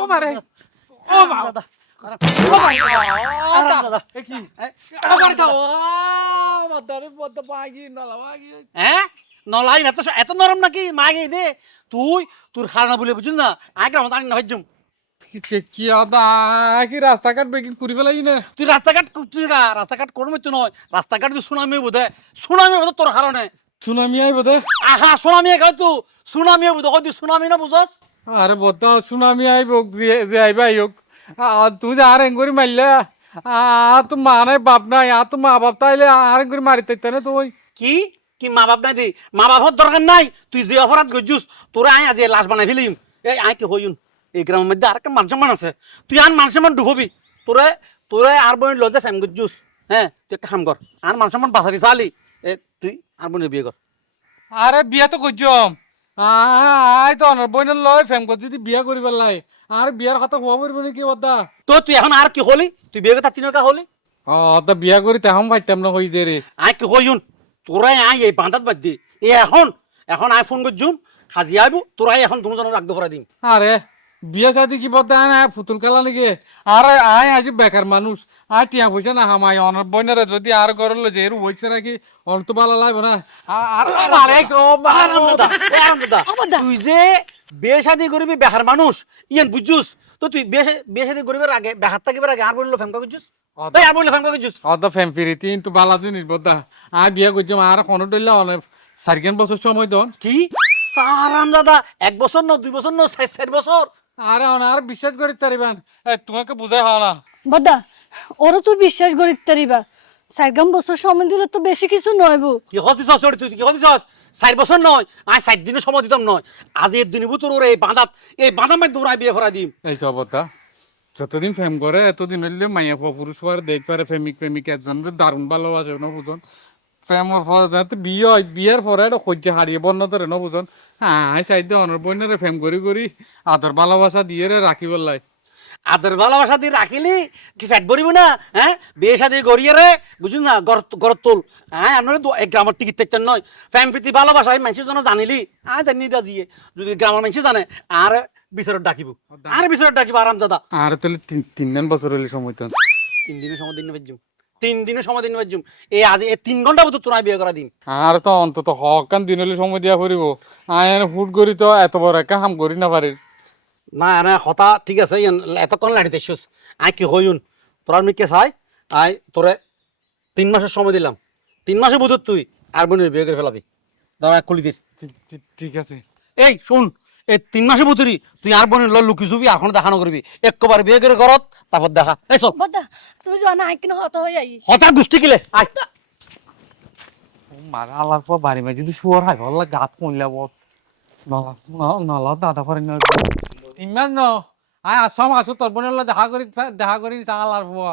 ও মারে ও মা দাদা। হ্যাঁ? নলাই এত এত নরম নাকি? মাগে দে। তুই তোর খারাপ বলে বুঝুন না? আগে আমার আনি না ভাইজুম কি কি আদা? কি রাস্তাঘাট বেকিং করি ফেলাই না? তুই রাস্তাঘাট তুই রাস্তাঘাট করবি তো নয়। রাস্তাঘাট তুই সুনামি বোধে সুনামি বোধ তোর কারণে সুনামি দে। আহা সুনামি খাও তুই সুনামি বোধ কই তুই সুনামি না বুঝস? আরে বদ্দা সুনামি আইব যে আইবা আইক তুই যে আর এঙ্গুরি মারলে আ তো মা নাই বাপ নাই আর তো মা বাপ তাইলে আর এঙ্গুরি মারি তাইতে না তুই? কি? কি মা বাপ নাই দি? মা বাপর দরকার নাই। তুই যে অপরাধ করছিস তোরা আয় আজ লাশ বানাই ফেলিম। এই আয় কি হইন এই গ্রামের মধ্যে আর একটা মানুষমান আছে। তুই আর মানুষমান ডুববি। তোরে তোরে আর বোন লজে ফ্যাম করছিস। হ্যাঁ তুই একটা কাম কর। আর মানুষমান বাঁচা দি চালি। এ তুই আর বোনের বিয়ে কর। আরে বিয়া তো করছম আই তো অনার বইনের লয় ফেম করছি যদি বিয়া করি পেলাই আর বিয়ার কথা হওয়া পড়ব নাকি বদ্দা তো তুই এখন আর কি হলি? তুই বিয়ে কথা তিনকা হলি? ও তা বিয়া করি তেহম পাইতাম না হই দে রে আয় কি হইন তোরাই আই এই বাঁধাত বাদ দি। এখন এখন আই ফোন করছুম হাজি আইবু তোরাই এখন দুজনের রাখতে করে দিম। আরে বিয়া শাদি কি বদ্দা না ফুতুল খেলা নাকি? আরে আয় আজ বেকার মানুষ। আর টিয়া পয়সা না হামাই অনার বইনারে যদি আর করল যে এর হইছে নাকি অন তো ভালো লাগবে না। আর তুই যে বিয়ে শাদি করবি বেহার মানুষ ইয়ান বুঝছুস? তো তুই বিয়ে শাদি করিবার আগে বেহার থাকিবার আগে আর বলল ফেমকা করছুস ভাই আর বলল ফেমকা করছুস অত ফেম ফিরি তিন তো বালা জিনিস বদ্দা আর বিয়া করছি আর কোনো ডইলা অনেক সারিকেন বছর সময় দন। কি? আরাম দাদা এক বছর ন দুই বছর ন চার বছর। আরে অনার বিশ্বাস করি তারিবান এ, তোমাকে বুঝাই হওয়া না। বদা ওরা তুই বিশ্বাস করি তারিবা সারগাম বছর সময় দিলে তো বেশি কিছু নয় বউ কি হতিস সরি তুই কি হতিস চার বছর নয় আয় চার দিনের সময় দিতাম নয়। আজ এর দিন তোর ওর এই বাঁধাত এই বাঁধা মাই দৌড়াই বিয়ে করা দিম। এই সবতা যতদিন ফেম করে এতদিন হইলে মাইয়া পুরুষ হওয়ার দেখ পারে প্রেমিক প্রেমিক একজন দারুণ ভালোবাসে না বুঝন? প্রেমর পর বিয়ে হয় বিয়ের পরে এটা সহ্য হারিয়ে বন্য ধরে না বুঝন? হ্যাঁ সাইডে অনর বন্যরে ফেম করি করি। আদর ভালোবাসা দিয়ে রে রাখি বললাই আদর ভালোবাসা দিয়ে রাখিলি? কি ফ্যাট ভরিব না? হ্যাঁ? বিয়ে শাদি গড়িয়ে রে বুঝুন না গর তোল। হ্যাঁ আপনার গ্রামের টিকিট থাকতেন নয় ফ্যাম প্রীতি ভালোবাসা মানুষের জন্য জানিলি? আয় জানি দা জিয়ে যদি গ্রামের মানুষ জানে আর বিচারত ডাকিব। আর বিচারত ডাকিব আরাম দাদা আর তাহলে তিন তিন দিন বছর হইলে সময় তো তিন দিনের সময় দিন বাজুম তিন দিনের সময় দিন বাজুম এই আজ এই তিন ঘণ্টা বোধ তোরা বিয়ে করা দিম। আর তো অন্তত হকান দিন হইলে সময় দিয়া ফুরিব। আয় ফুট করি তো এত বড় একটা হাম করি না পারি না না হতা ঠিক আছে এতক্ষণ লাড়িতে শুস আয় কি হইন তোরা আমি কে চাই? আয় তোরে তিন মাসের সময় দিলাম। তিন মাসে বুধ তুই আর বোনের বিয়ে করে ফেলাবি। দাঁড়া কুলি দিস। ঠিক আছে। এই শুন। এই তিন মাসে বুতুরি তুই আর বোনের লুকি চুবি আর কোনো দেখানো করবি। একবার বিয়ে করে ঘরত তারপর দেখা। এই চল। তুই জানা আইকিন হত হয়ে আই হতার গোষ্ঠী কিলে আয়। মারা আলার পর বাড়ি মাঝে যদি শুয়ার হয় ভালো গাত কইলা বত নলা নলা দাদা পারি না। ইমান ন। আয় আসাম আসো তোর বোনের দেখা করি দেখা করি চাল আর বুয়া